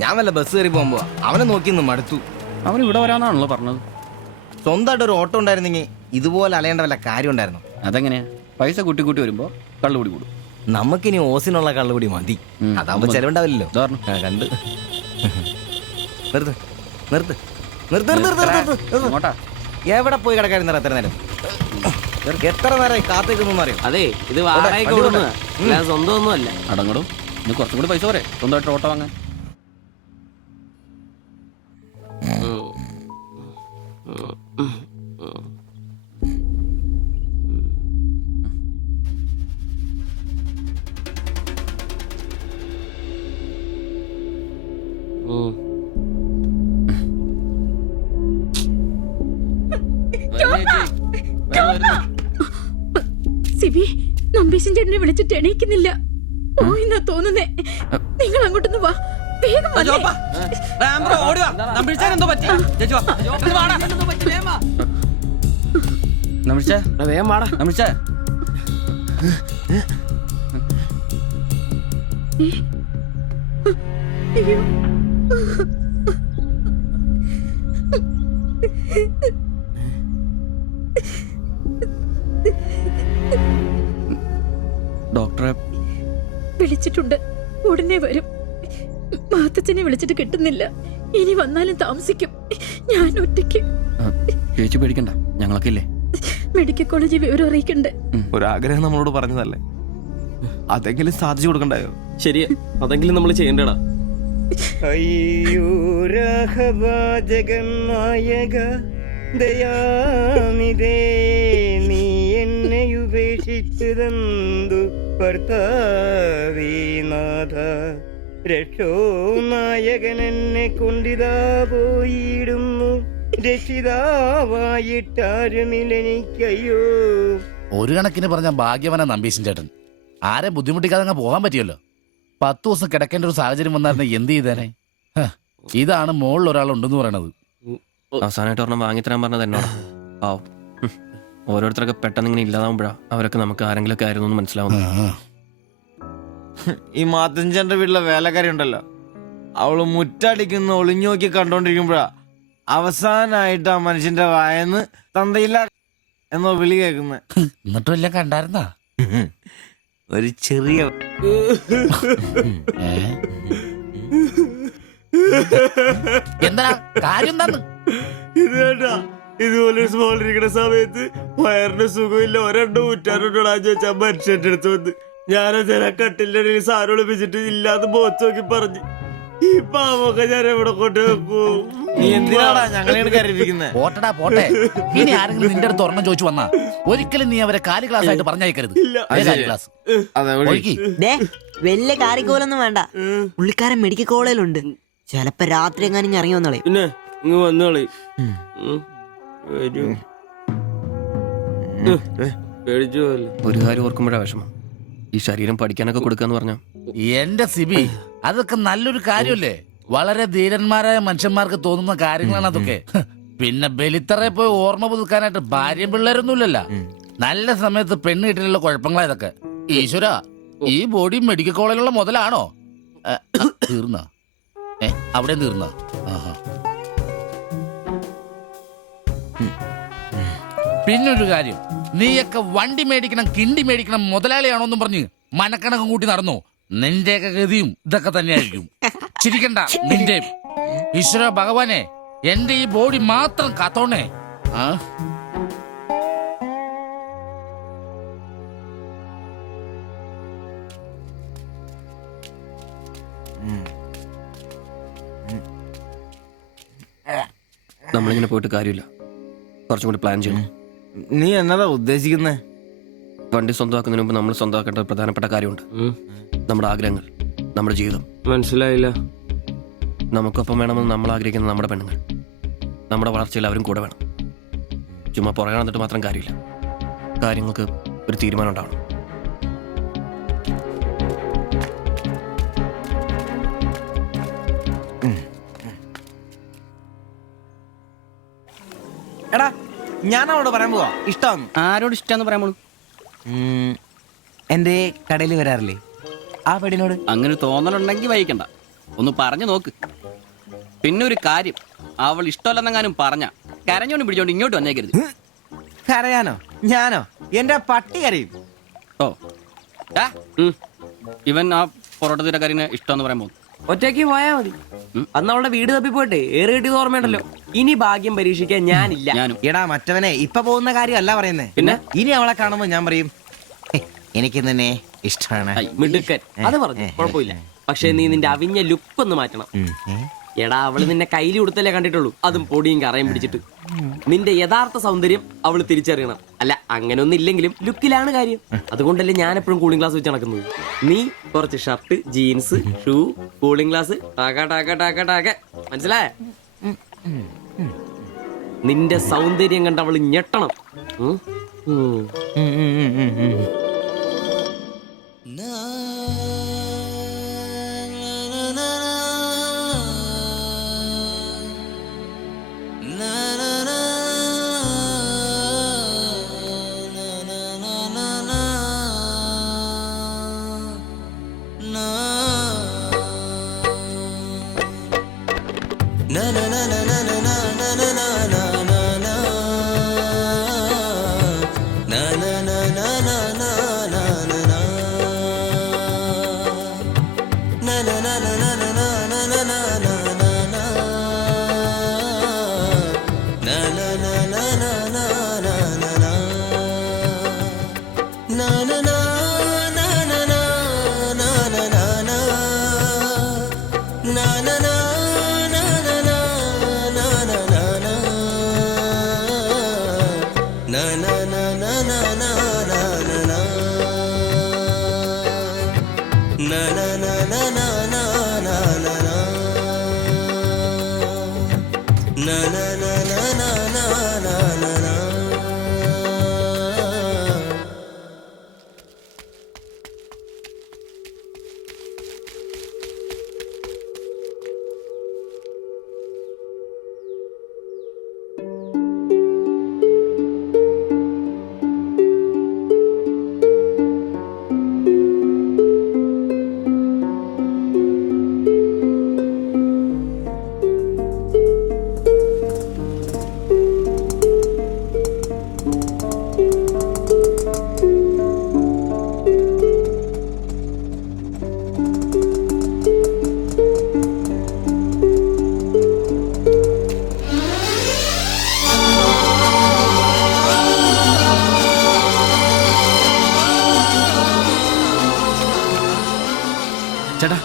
ഞാൻ വല്ല ബസ് കയറി പോകുമ്പോ അവനെ നോക്കിന്ന് മടുത്തു. അവൻ ഇവിടെ വരാന്നാണല്ലോ പറഞ്ഞത്. സ്വന്തമായിട്ട് ഒരു ഓട്ടോ ഉണ്ടായിരുന്നെങ്കിൽ ഇതുപോലെ അലയേണ്ട വല്ല കാര്യം ഉണ്ടായിരുന്നു. അതെങ്ങനെയാ? പൈസ കൂട്ടി കൂട്ടി വരുമ്പോ കള്ളുകൂടി കൂടും. നമുക്കിനി ഓസിനുള്ള കള്ളുകൂടി മതി. അതാവുമ്പോ ചെലവുണ്ടാവില്ലല്ലോ. കണ്ട് നിർത്ത് നിർത്ത് നിർത്ത് നിർത്ത്. എവിടെ പോയി കിടക്കാരുന്ന എത്ര നേരം? എത്ര നേരമായി കാത്തേക്കൊന്നും അറിയാം. അതെ, ഇത് വാടകയ്ക്ക് കൊടുക്കുന്നതാ, സ്വന്തം ഒന്നും അല്ല. അടങ്ങടും. ഇനി കുറച്ചും കൂടി പൈസ പോരെ സ്വന്തമായിട്ട് ഓട്ടോ വാങ്ങാൻ. സിബി, നമ്പീശൻ ചേട്ടനെ വിളിച്ചിട്ട് എണീക്കുന്നില്ല. പോയിന്നാ തോന്നുന്നേ. നിങ്ങൾ അങ്ങോട്ടൊന്ന് വാ, വേഗം വന്നേ. അയ്യോ, ഡോക്ടറെ വിളിച്ചിട്ടുണ്ട്, ഉടനെ വരും. മാത്തച്ഛനെ വിളിച്ചിട്ട് കിട്ടുന്നില്ല. ഇനി വന്നാലും താമസിക്കും. ഞാൻ ഒറ്റയ്ക്ക്. ചേച്ചി പേടിക്കണ്ട, ഞങ്ങളൊക്കെ ഇല്ലേ. മെഡിക്കൽ കോളേജിൽ വിവരം അറിയിക്കണ്ടേ? ഒരാഗ്രഹം നമ്മളോട് പറഞ്ഞതല്ലേ, അതെങ്കിലും സാധിച്ചു കൊടുക്കണ്ടായോ? ശരിയാ, അതെങ്കിലും നമ്മൾ ചെയ്യണ്ടടാ. അയ്യോ രാഘവാജകനായക ദയാനിധേ, നീ എന്നെ ഉപേക്ഷിച്ചതെന്തു ഭർത്താവീനാഥ. രക്ഷോ നായകൻ എന്നെ കൊണ്ടിതാ പോയിടുന്നു, രക്ഷിതാവായിട്ടാരുമില്ലെനിക്കയ്യോ. ഒരു കണക്കിന് പറഞ്ഞ ഭാഗ്യവനാ നമ്പീശൻ ചേട്ടൻ. ആരെ ബുദ്ധിമുട്ടിക്കാതെ അങ്ങ് പോകാൻ പറ്റിയല്ലോ. 10 ദിവസം കിടക്കേണ്ട ഒരു സാഹചര്യം വന്നായിരുന്നു എന്ത് ചെയ്തേനെ. ഇതാണ് മുകളിൽ ഒരാളുണ്ടെന്ന് പറയണത്. അവസാനമായിട്ട് ഒരെണ്ണം വാങ്ങിത്തരാൻ പറഞ്ഞത് എന്നോട്. പാവം, ഓരോരുത്തരൊക്കെ പെട്ടെന്ന് ഇങ്ങനെ ഇല്ലാതാവുമ്പോഴാ അവരൊക്കെ നമുക്ക് ആരെങ്കിലൊക്കെ ആയിരുന്നു എന്ന് മനസ്സിലാവുന്നു. ഈ മാത്തഞ്ചന്റെ വീട്ടിലെ വേലക്കാരി ഉണ്ടല്ലോ, അവള് മുറ്റടിക്കുന്ന ഒളിഞ്ഞു നോക്കി കണ്ടോണ്ടിരിക്കുമ്പോഴാ അവസാനായിട്ട് ആ മനുഷ്യന്റെ വായന്ന് തന്തയില്ല എന്നോ വിളി കേൾക്കുന്നത്. എന്നിട്ടും എല്ലാം കണ്ടായിരുന്നാ? ഒരു ചെറിയ എന്താ കാര്യം? എന്താന്ന് ഇത് വേണ്ട, ഇതുപോലെ സ്മോളിരിക്കുന്ന സമയത്ത് വയറിന് സുഖമില്ല, ഒരെണ്ണം ഊറ്റാറുണ്ടോടാ ചോദിച്ചാ മനുഷ്യന്റെ അടുത്ത് വന്ന്. ഞാനത് കട്ടിലിന്റെ ഇടയിൽ സാരം ഒളിപ്പിച്ചിട്ട് ഇല്ലാതെ ബോത്ത് നോക്കി പറഞ്ഞു. ഈ പാവൊക്കെ ഞാൻ എവിടെ കൊണ്ട് വെക്കൂ? നീ എന്തിനാടാ ഞങ്ങളെ കരയിപ്പിക്കുന്നത്? പോട്ടടാ പോട്ടെ. ഇനി ആരെങ്കിലും നിന്റെ അടുത്ത് ഒരെണ്ണം ചോദിച്ചു വന്നാ ഒരിക്കലും നീ അവരെ കാലി ക്ലാസ് ആയിട്ട് പറഞ്ഞയക്കരുത്. ക്ലാസ് വലിയ കാരിക്കോലൊന്നും വേണ്ട, പുള്ളിക്കാരൻ മെഡിക്കൽ കോളേജിലുണ്ട്. ചിലപ്പോ രാത്രി എങ്ങാനും ഇറങ്ങി വന്നോളെ. പിന്നെ ഇങ്ങ് വന്നോളി. പേടിച്ചു പോയല്ലോ. ഒരു കാര്യം ഓർക്കുമ്പോഴാ വിഷമം. ഈ ശരീരം പഠിക്കാനൊക്കെ കൊടുക്കാന്ന് പറഞ്ഞ എന്റെ സിബി, അതൊക്കെ നല്ലൊരു കാര്യമല്ലേ. വളരെ ധീരന്മാരായ മനുഷ്യന്മാർക്ക് തോന്നുന്ന കാര്യങ്ങളാണ് അതൊക്കെ. പിന്നെ ബലിത്തറയെ പോയി ഓർമ്മ പുതുക്കാനായിട്ട് ഭാര്യയും പിള്ളേരൊന്നുമില്ലല്ലോ. നല്ല സമയത്ത് പെണ്ണ് കിട്ടിയുള്ള കുഴപ്പങ്ങളാ ഇതൊക്കെ. ഈശ്വര, ഈ ബോഡി മെഡിക്കൽ കോളേജിലുള്ള മുതലാണോ? തീർന്ന അവിടെ തീർന്ന. പിന്നൊരു കാര്യം, നീയൊക്കെ വണ്ടി മേടിക്കണം കിണ്ടി മേടിക്കണം മുതലാളിയാണോന്നും പറഞ്ഞ് മനക്കണക്കം കൂട്ടി നടന്നു. നിന്റെയൊക്കെ ഗതിയും ഇതൊക്കെ തന്നെയായിരിക്കും. ചിരിക്കണ്ട നിന്റെ. ഈശ്വര ഭഗവാനെ, എന്റെ ഈ ബോഡി മാത്രം കാത്തോണേ. നമ്മളിങ്ങനെ പോയിട്ട് കാര്യമില്ല, കുറച്ചും കൂടി പ്ലാൻ ചെയ്യണം. നീ എന്നതാ ഉദ്ദേശിക്കുന്നേ? വണ്ടി സ്വന്തമാക്കുന്നതിന് മുമ്പ് നമ്മൾ സ്വന്തമാക്കേണ്ട ഒരു പ്രധാനപ്പെട്ട കാര്യമുണ്ട്. നമ്മുടെ ആഗ്രഹങ്ങൾ, നമ്മുടെ ജീവിതം. മനസ്സിലായില്ല. നമുക്കൊപ്പം വേണമെന്ന് നമ്മൾ ആഗ്രഹിക്കുന്ന നമ്മുടെ പെണ്ണുങ്ങൾ. നമ്മുടെ വളർച്ചയിൽ അവരും കൂടെ വേണം. ചുമ്മാ പുറകെ നടന്നിട്ട് മാത്രം കാര്യമില്ല. കാര്യങ്ങൾക്ക് ഒരു തീരുമാനം ഉണ്ടാവണം. എടാ, ഞാൻ അവളോട് പറയാൻ പോവാ ഇഷ്ടമാണ്. ആരോട് ഇഷ്ടമാന്ന് പറയാൻ പോണു? എന്റെ കടയിൽ വരാറില്ലേ ആ പെടിനോട്? അങ്ങനെ തോന്നലുണ്ടെങ്കിൽ വൈകണ്ട. ഒന്ന് പറഞ്ഞു നോക്ക്. പിന്നെ ഒരു കാര്യം, അവൾ ഇഷ്ടമല്ലെന്നെങ്ങാനും പറഞ്ഞ കരഞ്ഞോണ്ട് പിടിച്ചോണ്ട് ഇങ്ങോട്ട് വന്നേക്കരുത്. കരയാനോ? ഞാനോ? എന്റെ പട്ടി കരയും. ഓ ഡാ, ഇവൻ ആ പൊറോട്ട തീരക്കാരിന് ഇഷ്ടമെന്ന് പറയുമ്പോ ഒറ്റയ്ക്ക് പോയാ മതി. അന്ന് അവളുടെ വീട് തപ്പി പോട്ടെ, ഏറെ കിട്ടിയത് ഓർമ്മയുണ്ടല്ലോ. ഇനി ഭാഗ്യം പരീക്ഷിക്കാൻ ഞാനില്ല. ഞാനും. എടാ മറ്റവനെ ഇപ്പൊ പോകുന്ന കാര്യമല്ല പറയുന്നേ. പിന്നെ? ഇനി അവളെ കാണുമ്പോ ഞാൻ പറയും എനിക്ക് തന്നെ ഇഷ്ടമാണ്. മിടുക്കൻ, അത് പറഞ്ഞു കുഴപ്പമില്ല. പക്ഷെ നീ നിന്റെ അവിഞ്ഞ ലുക്ക് ഒന്ന് മാറ്റണം. എടാ, അവള് നിന്നെ കയ്യിൽ കൊടുത്തല്ലേ കണ്ടിട്ടുള്ളൂ, അതും പൊടിയും കറയും പിടിച്ചിട്ട്. നിന്റെ യഥാർത്ഥ സൗന്ദര്യം അവള് തിരിച്ചറിയണം. അല്ല, അങ്ങനെയൊന്നും ഇല്ലെങ്കിലും ലുക്കിലാണ് കാര്യം. അതുകൊണ്ടല്ലേ ഞാൻ എപ്പോഴും കൂളിംഗ് ഗ്ലാസ് വെച്ച് നടക്കുന്നത്. നീ കുറച്ച് shirt, jeans, shoe, cooling glass, ടാക്ക ടാക്ക ടാക്ക ടാക്ക. മനസ്സിലായ? നിന്റെ സൗന്ദര്യം കണ്ട് അവള് ഞെട്ടണം. ചേട്ടാ,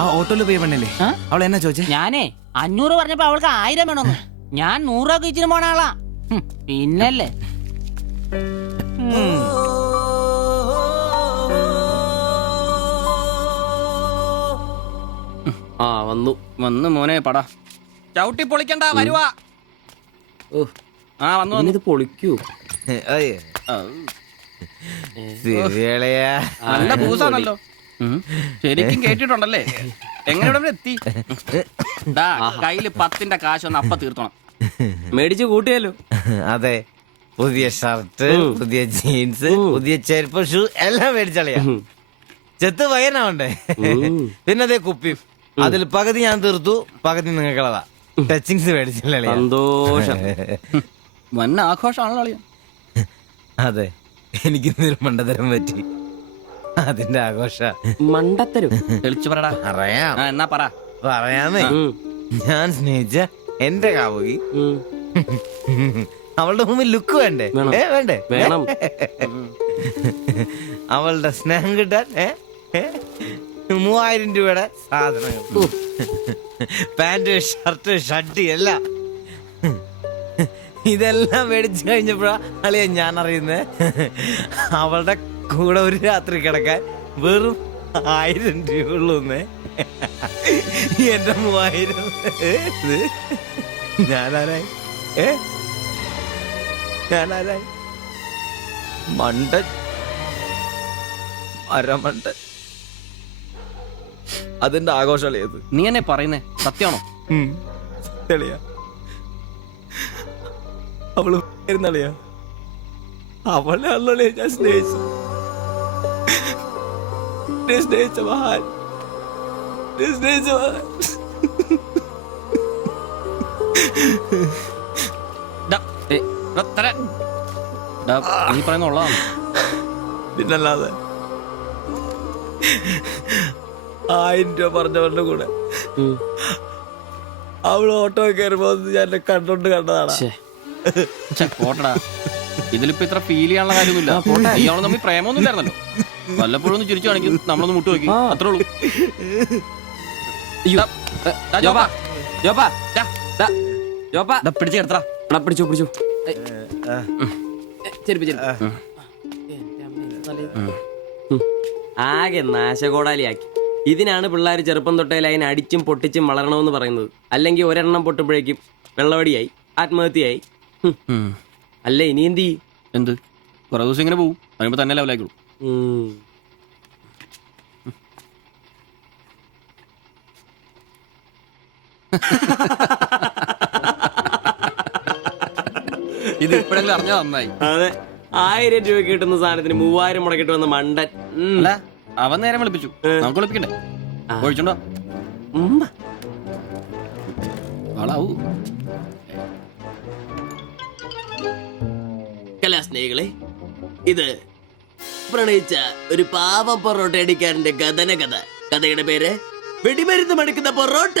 ആ ഓട്ടോയിൽ പോയി പെണ്ണല്ലേ അവൾ എന്നാ ചോദിച്ചേ? ഞാനേ 500 പറഞ്ഞപ്പോ അവൾക്ക് 1000 വേണമെന്ന്. ഞാൻ 100 രൂപ ഇച്ചിരി പോണ ആളാ. പിന്നല്ലേ ആ വന്നു വന്ന് മോനെ പടാ ചവിട്ടി പൊളിക്കണ്ട, വരുവാ. ആ വന്നു വന്നു. ഇത് പൊളിക്കൂ. നല്ല പൂസാണല്ലോ. ശരിക്കും കേട്ടിട്ടുണ്ടല്ലേ? എങ്ങനെ ഇവിടെ എത്തി? കയ്യില് 10ന്റെ കാശൊന്ന് അപ്പ തീർത്തോണം. മേടിച്ച് കൂട്ടിയല്ലോ. അതെ, പുതിയ ഷർട്ട്, പുതിയ ജീൻസ്, പുതിയ ചെരുപ്പ്, ഷൂ എല്ലാം മേടിച്ചളിയാ. ചെത്ത് വയനാവണ്ടേ? പിന്നെ അതേ കുപ്പിയും, അതിൽ പകുതി ഞാൻ തീർത്തു, പകുതി നിങ്ങൾക്കുള്ളതാ. ടച്ചിങ്സ് മേടിച്ചല്ലേ? സന്തോഷം. വന്ന ആഘോഷമാണല്ലോ അളിയാ. അതെ, എനിക്ക് ഇന്നൊരു മണ്ടതരം പറ്റി, അതിന്റെ ആഘോഷ. മണ്ടത്തരും തെളിച്ചു പറടാ. പറയാം, എന്നാ പറ. പറയാമേ. ഞാൻ സ്നേഹിച്ച എന്റെ കാമുകി അവളുടെ മുമ്പിൽ ലുക്ക് വേണ്ടേ? വേണ്ടേ? വേണം. അവളുടെ സ്നേഹം കിട്ടാൻ 3000 രൂപയുടെ സാധനങ്ങൾ, പാന്റ്, ഷർട്ട്, ഷഡ്ഡി എല്ലാം. ഇതെല്ലാം മേടിച്ചു കഴിഞ്ഞപ്പോഴാ അളിയ ഞാൻ അറിയുന്നേ, അവളുടെ കൂടെ ഒരു രാത്രി കിടക്കാൻ വെറും 1000 രൂപ ഉള്ളൂന്നേ. എന്റെ 3000 ഞാനാരായി? ഞാനാരായി? മണ്ടൻ, അരമണ്ടൻ. അതിന്റെ ആഘോഷളിയത്. നീ എന്നെ പറയുന്നേ സത്യമാണോ? തെളിയാ, അവള് ളിയാ, അവളെ അല്ലേ ഞാൻ സ്നേഹിച്ച മഹാൻ. ഡാ, ഡാ, തരാൻ. ഡാ, നീ പറയുന്ന ഉള്ളതാണ്. പിന്നല്ലാതെ 1000 രൂപ പറഞ്ഞവരുടെ കൂടെ അവള് ഓട്ടോ കയറുമ്പോ ഞാൻ എന്നെ കണ്ടോണ്ട് കണ്ടതാണ്. ഛെ, പോട്ടെടാ. ഇതിലിപ്പോ ഇത്ര ഫീൽ ചെയ്യാനുള്ള കാര്യമൊന്നുമില്ല. ഇയാള് തമ്മിൽ പ്രേമൊന്നും ഇല്ലായിരുന്നല്ലോ. വല്ലപ്പോഴും ഒന്ന് ചിരിച്ചു കാണിക്കും, നമ്മളൊന്ന് മുട്ട് നോക്കി, അത്രേ ഉള്ളൂ. അയ്യോ. ഡാ, ജോപ്പാ, ജോപ്പാ, ഡാ, ഡാ, ജോപ്പാ. ഡാ, പിടിച്ച് കിടത്തടാ. എടാ, പിടിച്ചോ പിടിച്ചോ. ചെരുപ്പ് ചെരുപ്പ്. ആകെ നാശകോടാലിയാക്കി. ഇതിനാണ് പിള്ളേർ ചെറുപ്പം തൊട്ടേ ലൈൻ അടിച്ചും പൊട്ടിച്ചും വളരണമെന്ന് പറയുന്നത്. അല്ലെങ്കിൽ ഒരെണ്ണം പൊട്ടുമ്പോഴേക്കും വെള്ളവടിയായി, ആത്മഹത്യയായി. അല്ല ഇനി എന്ത് ചെയ്യും? എന്ത് കുറെ ദിവസം ഇങ്ങനെ പോവും, അതിനുമ്പോ തന്നെ ലെവലായിക്കോളൂ. ഇത് ഇപ്പോഴെങ്കിലും അറിഞ്ഞാ നന്നായി. അതെ, 1000 രൂപ കിട്ടുന്ന സാധനത്തിന് 3000 മുടക്കിട്ട് വന്ന മണ്ടൻ. അല്ല, അവൻ നേരം വിളിപ്പിച്ചു, നമുക്ക് വിളിപ്പിക്കണ്ടേ? ഒഴിച്ചുണ്ടോ ആളാവൂ. കലാസ്നേഹികളെ, ഇത് പ്രണയിച്ച ഒരു പാവം പൊറോട്ട അടിക്കാരന്റെ കഥന കഥ. കഥയുടെ പേര് വെടിമരുന്ന് മടുക്കുന്ന പൊറോട്ട.